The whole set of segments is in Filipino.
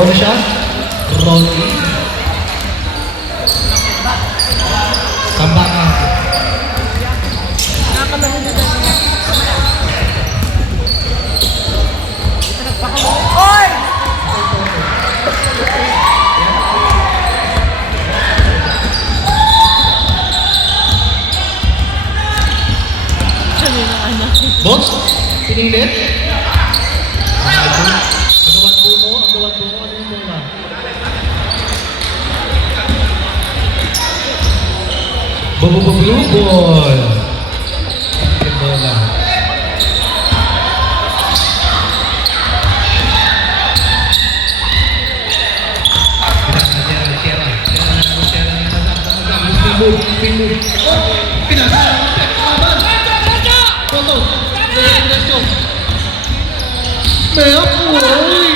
Ball shot. Rolling. Tambakan. Oy! Boss, pinilit. Agawan po mo, ano yung bola? Blue ball. Yung bola. Meok, uy!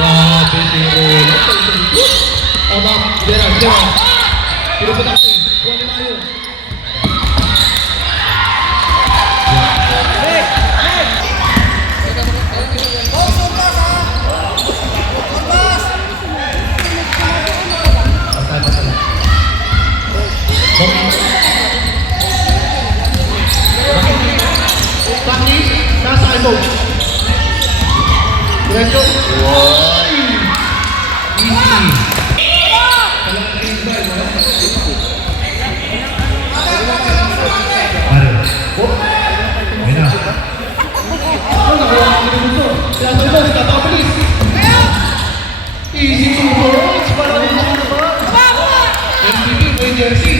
Grabe si Rola. Aba, Gerard. Pero pa tayo. Kuha ni Mayo. Tangi, nasa elbow. Diretso. Uy! Easy. Pare. Ayun na. Easy to board. Para rin na naman. MVP mo yung jersey.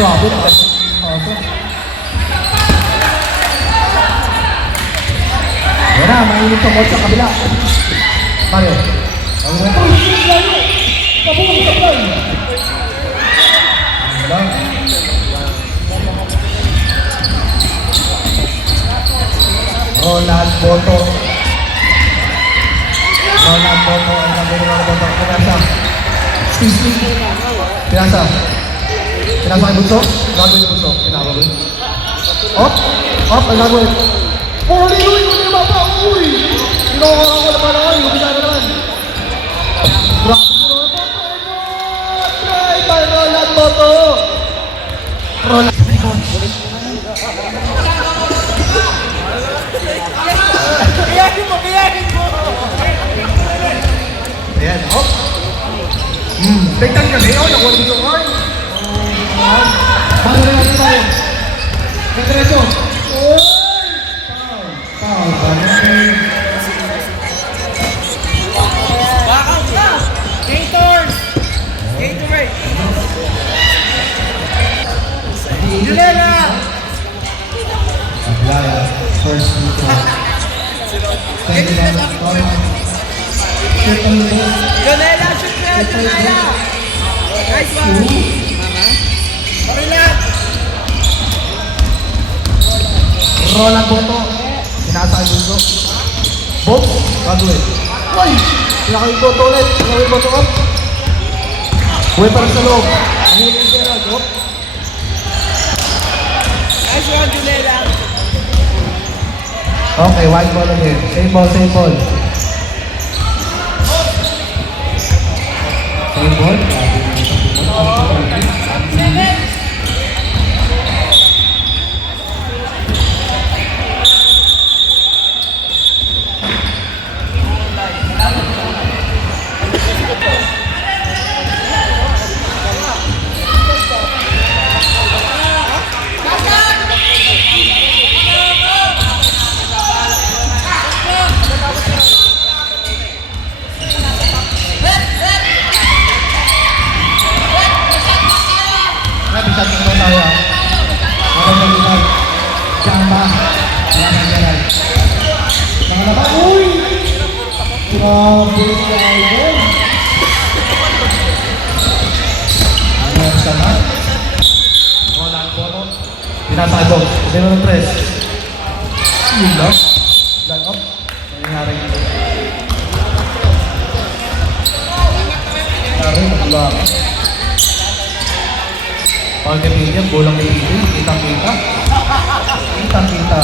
Grabe na. Yan na, mainit ang sa kabila. Pare. Ang mga ito, shoot layo. Kabulong sa plan. Roland Boto. Roland Boto. Ang nagawin ng Boto. Pinasa. Pinasa. Pinasa ay bunso. Gagawin yung bunso. Pinabagawin. Op. Ay gagawin. Uy! Uy! Baba! Uy! Ginawa ako naman ako. Yung bisa na naman. Grabe si Roland Boto. Try by Roland Boto. Roland. Biyahin mo! Ayan, hop. Tignan ka ngayon, nakuha dito ko. Paano rin natin tayo? Diretso. Oy! Foul. Back out na! Gators! Gatorade! Julela! First Jonela, shoot na! Jonela! Nice one! Pakilat! Roland Boto. Sinasa ang gusto. Bob, gagawin. Ay! Pinakain Boto ulit. Pinakain Boto up. Uwi para sa loob. Ang hiling Gerald. Hop. Nice one, Jonela! Okay, white ball again. Same ball. Same ball. Bisaya. Nakapagalitan. Jamba. Nakapagalitan. Nakalaban. Uy! Grabe si Idol. Ano ang sama? Wala ang bono. Pinasado. 0-3. Yun lang. Line up. Nangyari. Nangyari. Nagula. Pagkakilyan, bolang nilili. Kitang-kita. Kitang-kita.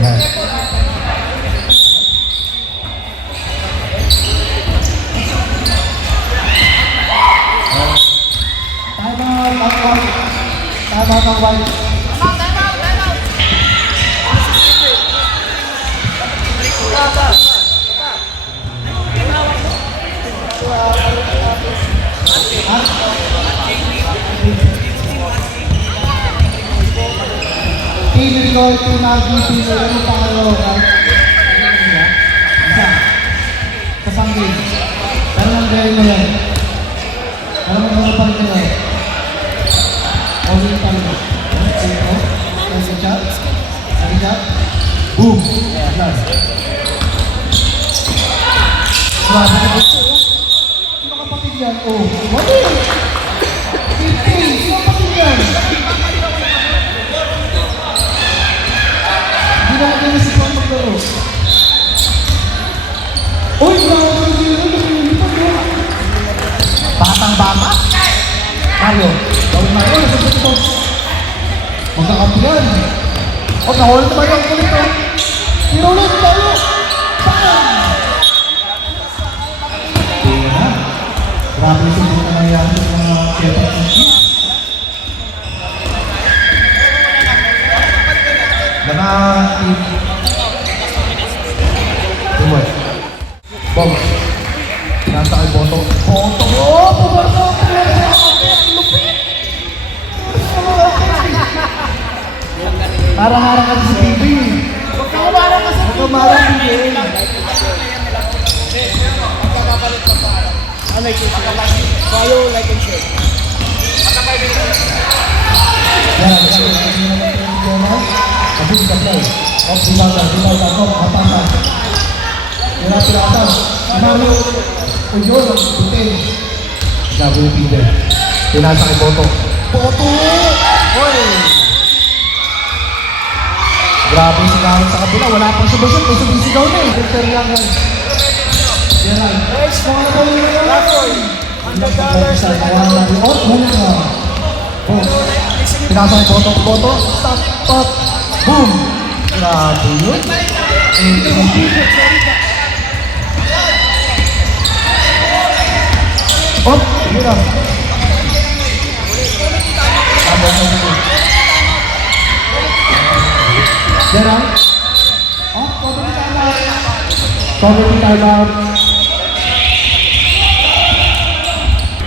Yan. Tama ng white. Team Lloyd, Team Aggie, Team Lloyd, ano pangalawa, right? Isa. Sa Sanggay. Pero lang gaya na yan. Alam mo ano pa rin nila. All-in pa rin. Ito. Kasi chat. Kasi chat. Boom! Yan. Grabe na ito. Sino kapatid yan? Oh, wali! Sino kapatid yan? Hindi na natin si Juan maglaro. Uy! Grabe na dito. Batang-bata? Mario. Gawin Mario. Nasa ito. Magkakampiyan. O, nahulit naman yung kulit o. Inulit tayo. Bam! Kaya na. Grabe yung sulit na nangyari sa mga kepat ng kids. Mga team. Teamwork. Bob. Nasa kay Boto. Boto! Oh! Boto! Lupit! Para harang ka sa TV. Huwag ka umarang ka sa TV. Huwag ka umarang sa TV. Follow, like, and share. Yan. Kasi sa play. Off dilagan. Kapasan. Pinapilatan. Mario. Uyol. Butin. Gagawin Peter. Pinasa kay Boto. Boto! Hoy! Grabe yung sigawan sa kabila. Wala pang solusyon. May sumisigaw na eh. Victor lang yan. Gerald. Mga nagawin na yan. $100. Oh, muna nga. Boom. Pinasa kay Boto. Boto. Stop. Stop. Boom! Grabe yun. Oh, sige lang. Gerald. Oh, comedy time out.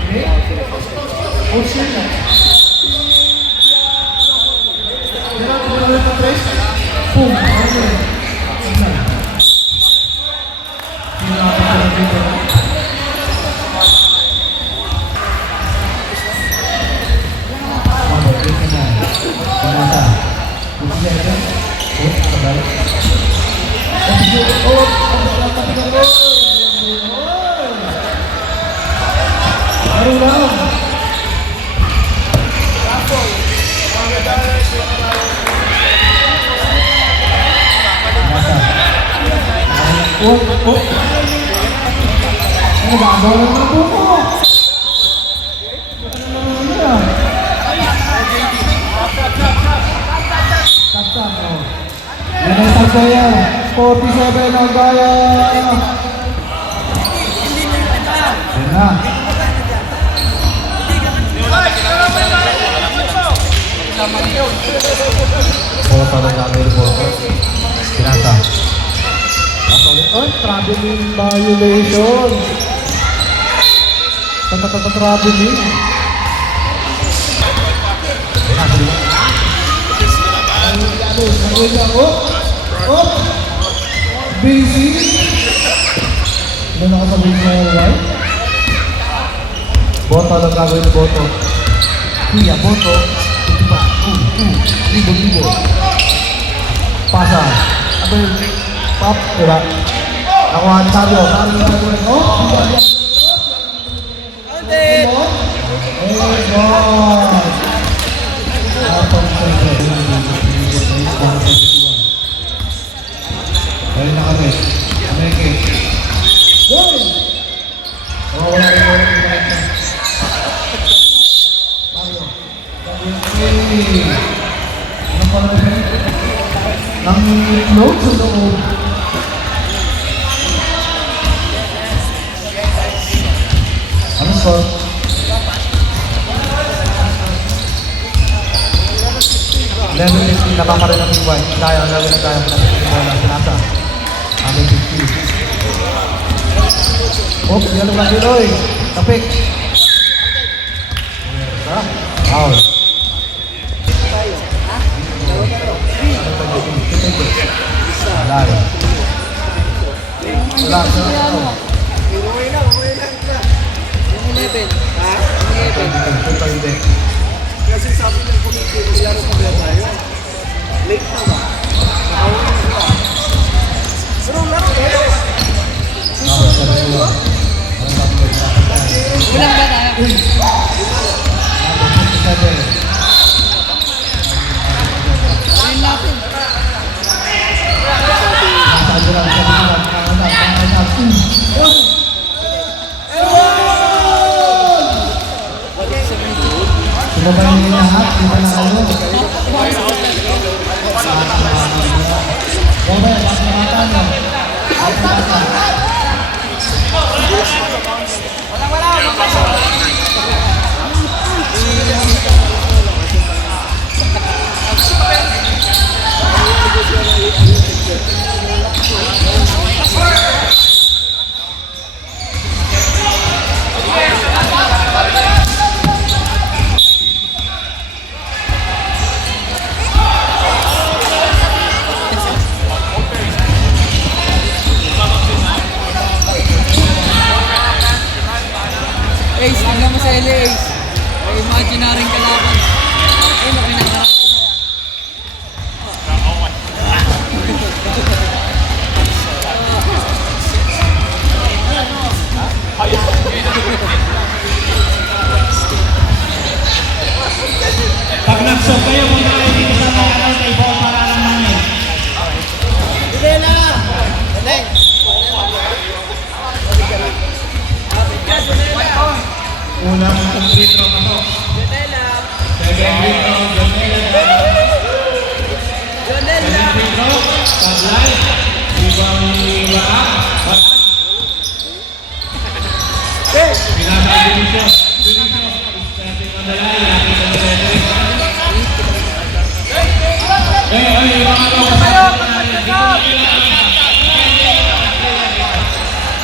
Okay. Oh, shit na. Gerald, kung ulit na press. Boom. Okay. Ano ba? Bola na po ko! Tap-tap, oh. Yan ang Sagsaya. 47 ang gaya. Yan na. Boto na namin po. Pinasa. Ay, traveling violation. Traveling. Oh! Busy. Ano nakasabay mo, right? Boto lang gagawin ni Boto. Kuya, Boto. Ito ba? Libo. Pasa. Ano yung pop? Diba? Nakuha ni Sabio. Paano yung gagawin? Counted! Dahil na kami. Ameke. Goal! Wala yung goal. Mario. Ano pa na rin? Nang load sa loob. Ano score? Level 15, napakaroon ng P1. Tayo, ang level na tayo. Sinasa. Aming 50. Oh, yan ang Giloy. Tapik. Out. Wala. Wala. Okay lang. Yung 11. Ha? Yung 11. Kasi sabi ng committee, maglaro pa ba tayo? Late na ba? Nakawin na ba? Pero laro tayo. Ulang ba tayo? Ayun natin. Sumabay niyo lahat, di ba na kayo? Bobay, mata nyo. Ace, tingnan mo sa LA, Ace. May imaginary kalaban. Ayun, na kinakarap. Pag nag-shop kayo, punta kayo dito sa may araw na ibaw para lang namin. Hindi na! Hindi! Unang free throw ka po. Second free throw, Jonela. Second free throw, taglay. Ibang iwaan. Pinasa Dionisio. Starting on the line. Nakita mo sa ito. Ibang ano.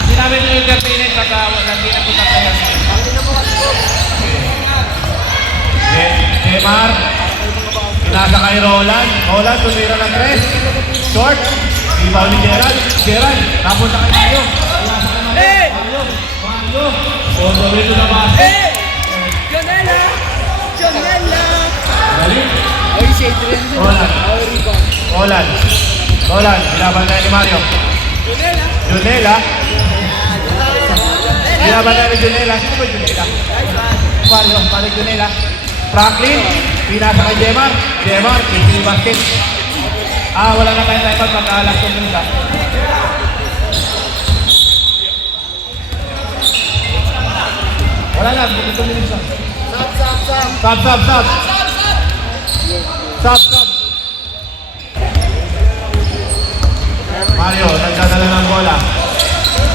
Sinabi nyo yung entertainment pagka lagi na punta tayo. Demar, pinasa kay Roland. Roland, tumira ng 3. Short. Ibaw ni Gerald. Gerald, napunta kay Mario. Mario. All the way to the basket. Jonela! Galing. Ay, si Adrian din. Roland. Roland. Roland, binaban tayo ni Mario. Junela. Binaban tayo ni Junela. Sino ba Junela? Mario, balik Junela. Franklin, pinasa kay Demar. Demar, easy basket. Wala na tayong time out, mag-aalas ko nila. Wala na, ito nila. Stop. Mario, nagdadala ng bola.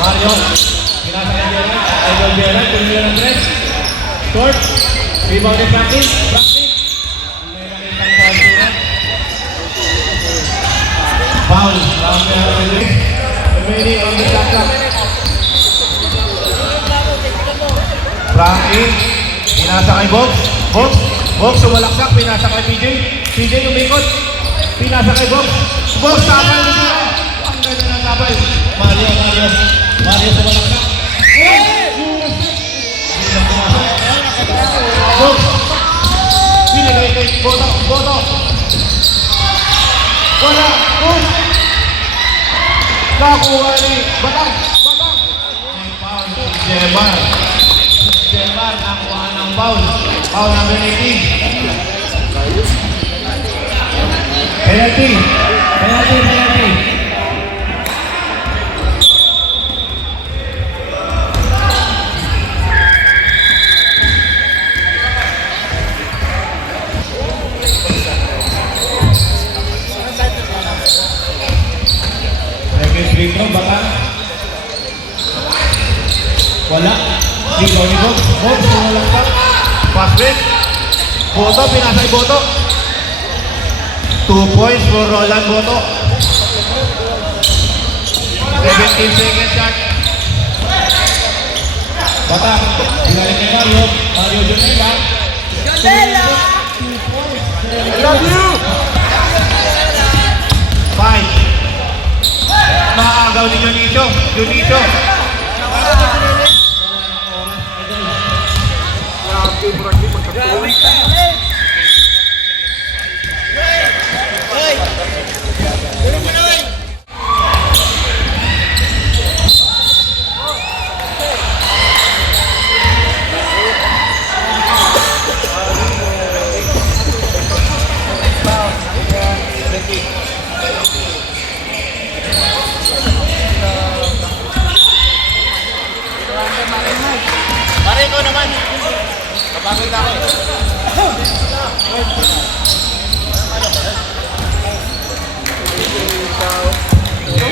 Mario, pinasa kay Gerald. Idol Gerald, tumira ng 3. Short. Rebound ni Franklin. Foul. Remaining on the shot clock. Franklin. Pinasa kay Box. Box sumalaksak. Pinasa kay PJ. PJ umikot. Pinasa kay Box. Box tapal. Ang ganda ng tapal. Mario sumalaksak. Boto. Wala. Push. Nakuha ni Batang. May foul si Jemar. Jemar nakuha ng foul. Foul number 18. Penalty. Second free throw, Batang. Wala. Ligaw ni Bob. Bob, walang pa. Pass break. Boto, pinasay Boto. 2 points for Roland Boto. 17 seconds shot. Batang, binalik ni Mario. Mario Junela. Love you! 5. Naagaw ni Junicio. Grabe ka! Pare ko naman. Kapagod ako eh.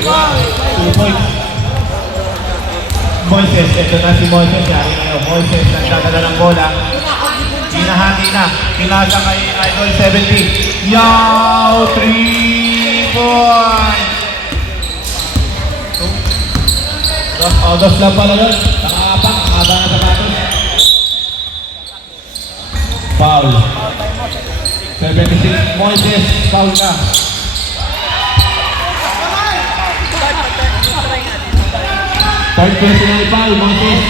2 points. Moises, ito na si Moises. Moises, nagdadala ng bola. Hinahati na. Pinasa kay Idol 70. Yaw! 3 points! Dos lang pala yun. Nakakapak. Nakaba na sa batos. Foul. 76. Moises, foul ka. Third personal foul, Moises.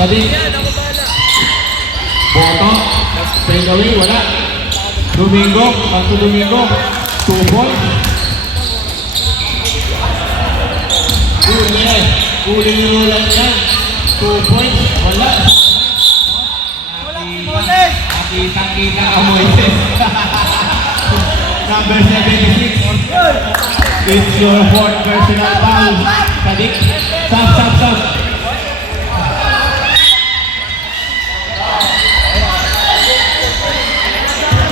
Sadik. Boto. Fade away, wala. Domingo. Santo Domingo. 2 points. Kuling yung ulan yan. 2 points. Wala. Nakita ka, Moises. Number 76. It's your fourth personal foul. Sadik. Stop.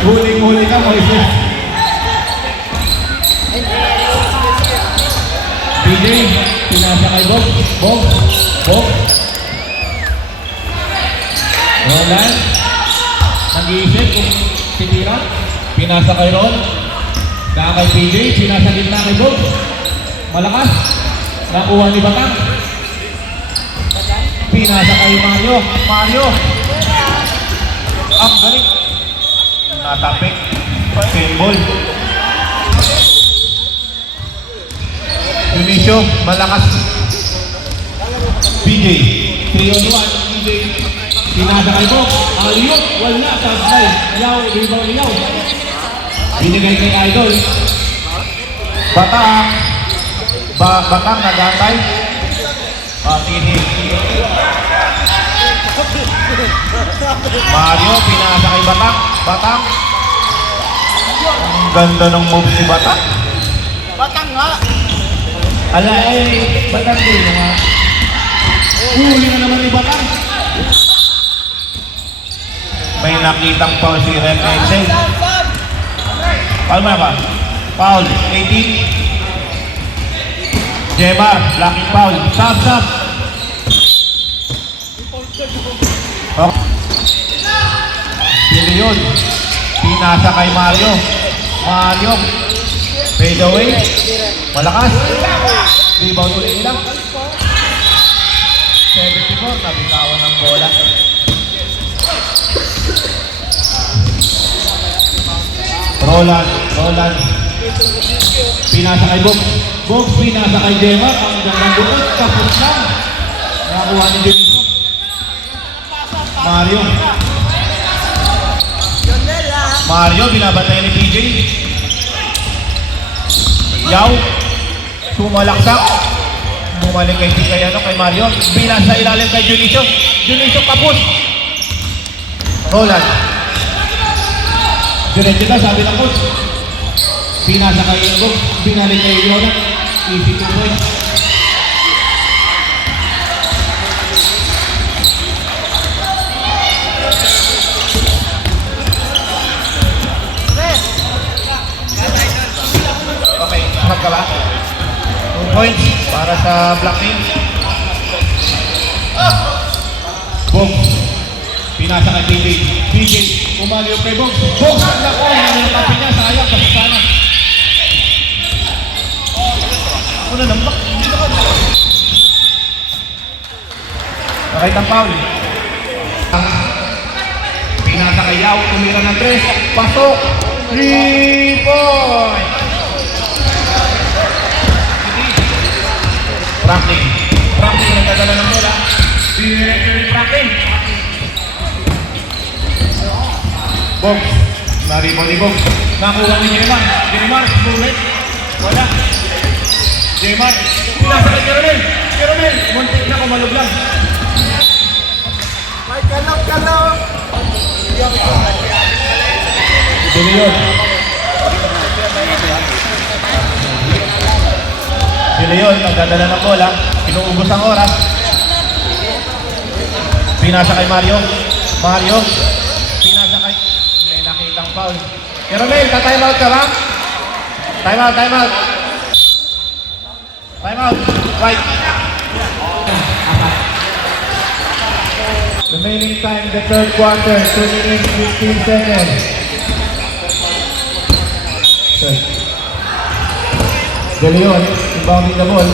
Huling-huli ka, Moises. PJ, pinasa kay Bob. Roland, nag-iisip kung titira. Pinasa kay Ron. Daan kay PJ, pinasa gitna kay Bob. Malakas. Nakuha ni Batang. Pinasa kay Mario. Ang galing. Natapik. Symbol. Dionisio, malakas. PJ, 3-on-1. PJ, pinasa kay Bob. Aliyot, wala. Sabay. Ilaw. Binigay kay Idol. Batang. Batang nagantay. Tini. Mario, pinasa kay Batang. Ang ganda ng move si Batang. Batang nga! Batang din nga. Huli na naman ni Batang. May nakitang foul si Red Excel. Foul mo na ba? Foul, 18. Jemar, blocking foul. Stop. Okay. Bilyon. Pinasa kay Mario. Fade away. Malakas. Rebound ulit nila. 74. Nabitawan ng bola. Roland. Pinasa kay Bob. Pinasa kay Jemar. Ang gandang buot. Kapos lang. Nakakuha ni Dionisio. Mario. Mario, binabantay ni PJ. Yaw. Sumalaksak. Bumalik kay Mario. Binasa ilalim kay Junicio. Junicio kapos. Roland. Diretso na, sabi ng coach. Binasa kay Ingo. Binalik kay Roland. Easy 2 points. Okay, sahat ka ba? 2 points para sa Black Team. Bogs. Pinasa kay PJ. PJ, umaliw kay Bogs. Bogs, naku, yung kapi niya, sayang, kasi sana. Ako na nambak. Dito ka. Nakita ang foul. Pinasa kay Yao, tumira ng 3. Pasok. 3 points. Franklin. Franklin nagdadala ng bola. Director ni Franklin. Bogs. Naribaw ni Bogs. Nakuha ni Jemar. Jemar, sulit. Wala. Jemar. Pinasa kay Jeronel. Jeronel. Muntik na kumalog lang. May kalaw. De Leon. De Leon, nagdadala ng bola. Inuubos ang oras. Pinasa kay Mario. Mario. Pinasa kay... May nakitang foul. Jeronel, ka-time out ka ba? Time out. Time out. Right. Remaining time, the third quarter, 2 minutes, 15 seconds. De Leon, inbounding the ball.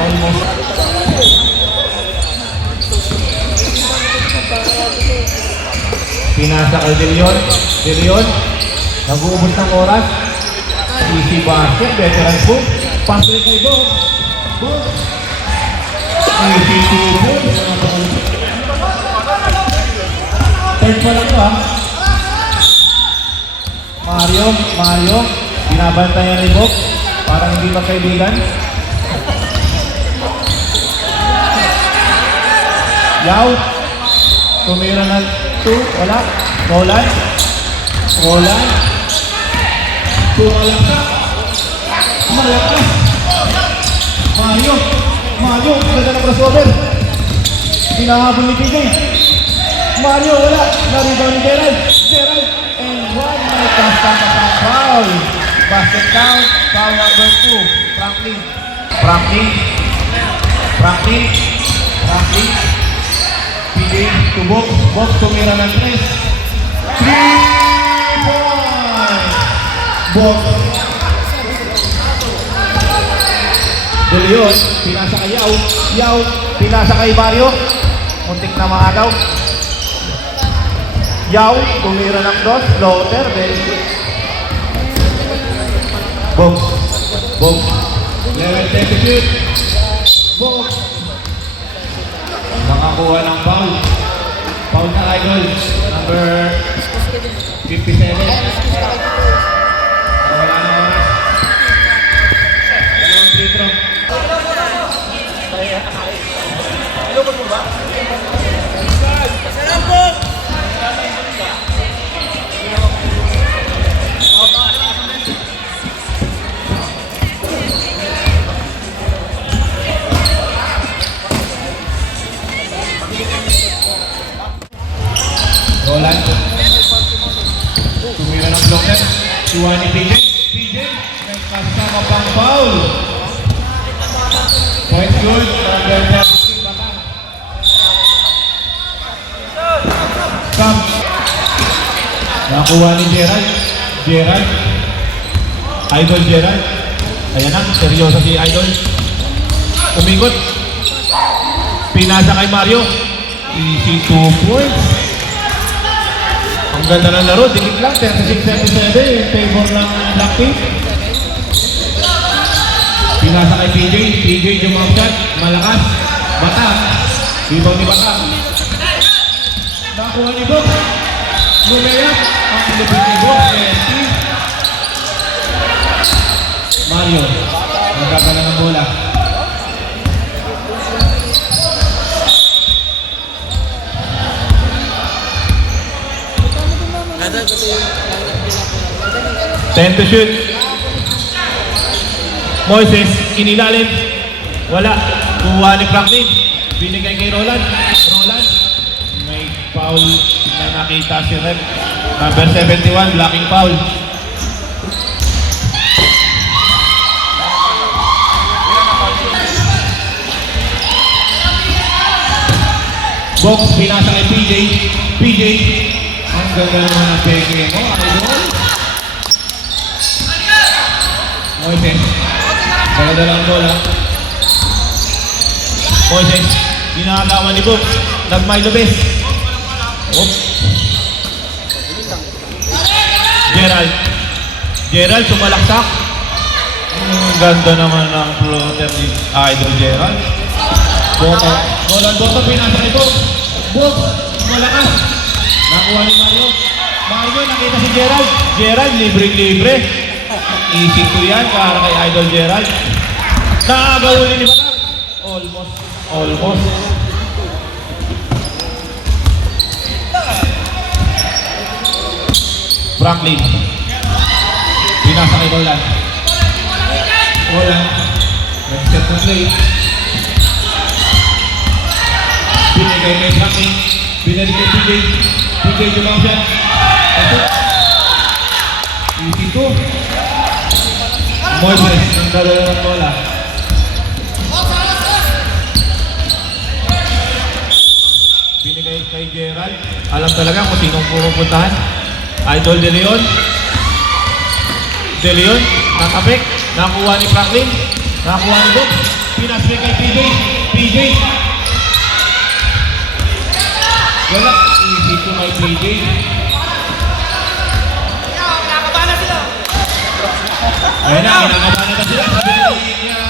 Almost. Pinasa kay De Leon. De Leon, nag-uubos ng oras. Easy basket, veteran po. Pass rin kay Bob. Bob. Easy 2 points. Third pa lang to ha. Mario. Binabantayan ni Bob. Parang hindi magkaibigan. Yao. Tumira ng 2. Wala. Roland. Malaksak. Mario. Ganda ng crossover. Hinahabol ni PJ. Mario, wala. Naribaw ni Gerald. And one may kasama sa foul. Basket count. Foul number 2. Franklin. PJ to Box. Box tumira ng 3. 3 points. Box. De Leon, pinasa kay Yao, pinasa kay Mario. Muntik na maagaw. Yao, tumira ng 2, floater, then Box. Level deficit. Box. Nakakuha ng foul. Foul na Idol, number 57. Wala na oras. Dalawang free throw. Roland. Tumira ng blocker. Tuwa ni PJ. May kasama pang foul. Point good. Number 13 Batang. Sam. Nakuha ni Gerald. Idol Gerald. Ayan na. Seryoso si Idol. Umikot. Pinasa kay Mario. Easy 2 points. Ang ganda ng laro, dikit lang, 36-77 in favor ng Black Team. Pinasa kay PJ jumangkat, malakas, Batang, ibang ni Batang. Nakuha ni Bob. Gumayap ang lupit ni Box. Mario. Nagkagala ng bola. Kada kasi yung 10 to shoot. Moises, inilalim. Wala. Kuha ni Franklin. Binigay kay Roland. Roland. May foul na nakita si Rep. Number 71, blocking foul. Box, pinasa kay PJ. PJ. Ang ganda naman ng peke mo. Idol. Moises. Dala-dala ang bola. Moises. Ginagawa ni Box. Nagmay Lopez. Oh. Gerald. Gerald sumalaksak. Ang ganda naman ng floater ni Idol Gerald. Boto. Boto pinasa kay Box. Box. Malakas. Nakuha ni Mario. Mario nakita si Gerald. Gerald libre-libre. Easy to yan para kay Idol Gerald. Nakagawin ni Batang. Almost. Franklin. Pinasa kay Roland. Roland. Nag-set na play. Binigay kay Franklin. Binigay kay PJ. PJ jumaw siya. Easy to. Moises, ang dalawa ng bola. Binigay kay Gerald. Alam talaga kung sinong pupuntahan. Idol De Leon. De Leon, nakapik. Nakuha ni Franklin. Nakuha ni Bob. Pinasway kay PJ. PJ. Wala. Easy to kay PJ. Ayun na, kinakabahan na sila. Sabi ni Kenoel.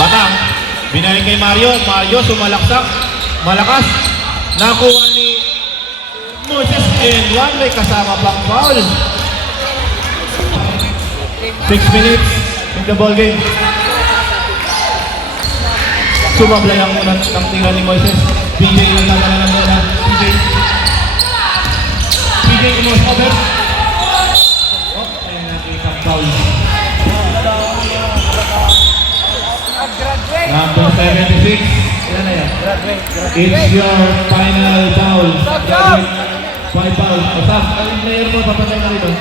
Batang, binalik kay Mario. Mario sumalaksak. Malakas. Nakuha ni Moses and one. May kasama pang foul. 6 minutes in the ball game. Sumabla lang muna ng tira ni Moises. PJ lang tatala ng bola. PJ. PJ umos over. Oh, may nakikang foul. Number 76. Ilan na yan? It's your final foul. Graduate. 5 fouls. Asaf, ang player mo, papatay na rito.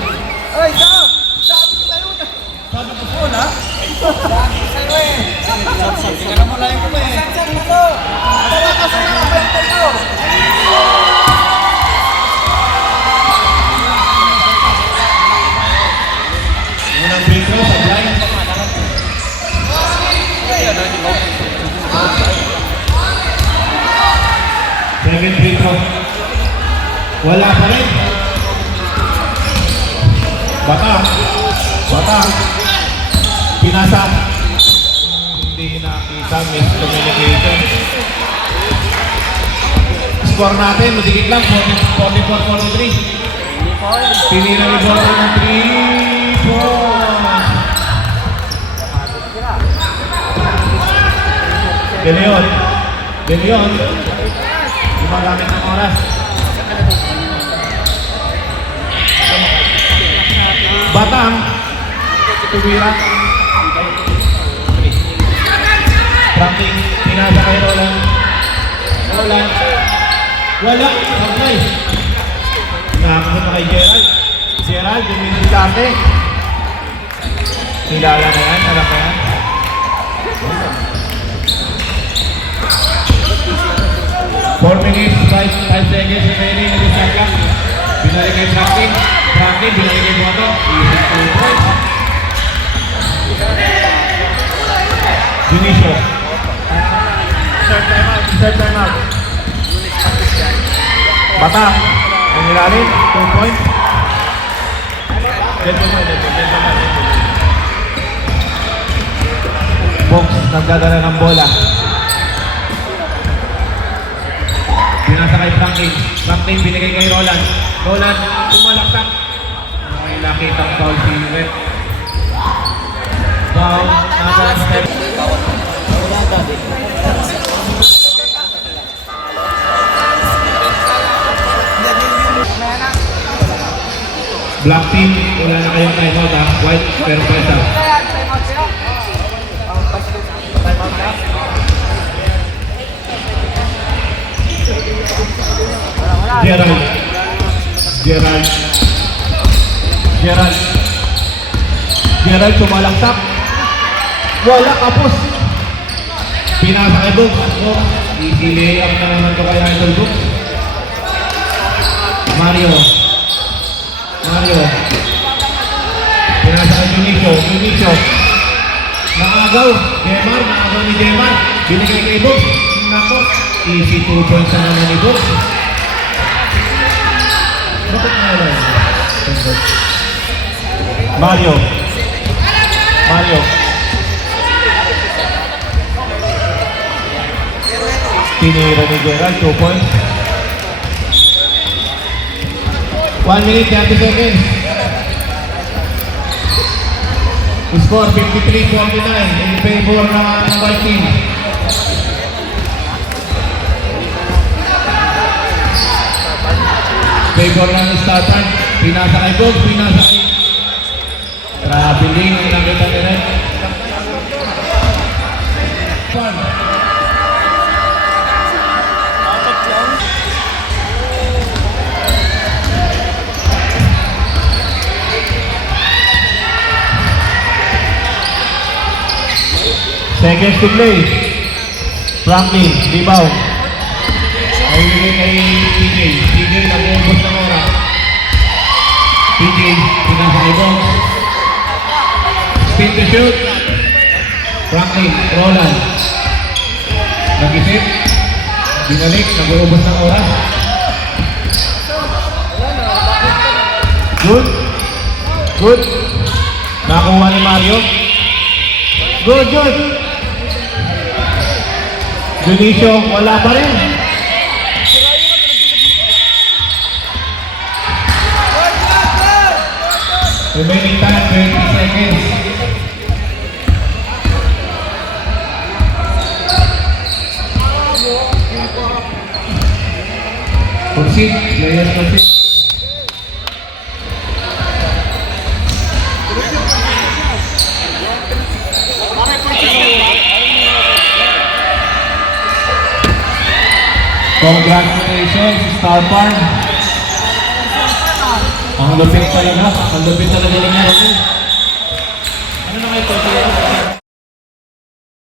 Ay, Sam! Sabi ko sa'yo na! Sabi ko po na? Sabi ko sa'yo eh! Tingnan mo lang ko eh! Sabi ko! Sabi ko sa'yo! Sabi ko! Unang free throw sa blind. Second free throw. Wala pa rin. Batang. Pinasa. Hindi nakita. Miscommunication. Score natin. Madikit lang. 44-43. Pinira ni Boto ng 3 points. De Leon. Gumagamit ng oras. Batang. Tumira. Franklin. Pinasa kay Roland. Wala. Sablay. Nakakunod na kay Gerald. Gerald, duminisarte. Kilala na yan. Alam na yan. Four minutes, 5 seconds remaining in the second. Binalik kay Franklin. Binalik kay Boto. Junicio. Third time out. Batang. Ang nilalim. 2 points. Box, nagdadala ng bola. Pinasa kay Franklin. Franklin binigay kay Roland. Roland, tumalaktak. May nakitang foul si Red. Foul, number 7. Black team, wala na kayong timeout ha. White, pero pwesa. Gerald. Gerald. Gerald. Gerald tumalaktak. Wala kapos. Pinasa kay Box. Oh, easy layup na naman to kay Idol Box. Mario. Mario. Pinasa kay Junicio. Junicio. Nakagaw. Jemar. Nakagaw ni Jemar. Binigay kay Box. Nako. Easy 2 points na naman ni Box. Bakit nga lang? Mario. Mario. Tinira ni Gerald, 2 points. 1 minute, 30 seconds. Score 53-49 in favor ng white team. Favor ng starter. Pinasa kay Bob, pinasa kay traveling ang nakita ni Red. Seconds to play. Franklin, rebound. Ay kay TJ. TJ nag-uubos ng oras. TJ, pinasa kay Bob. Spin to shoot. Franklin, Roland. Nag-isip. Binalik, nag-uubos ng oras. Good. Good. Nakuha ni Mario. Good, good. Junicio, wala pa rin. Remaining time, 20 seconds. Proceed, players proceed. Congratulations, Star Farm. Ang lupit talaga. Ang lupit talaga niya. Ano na kayo ito?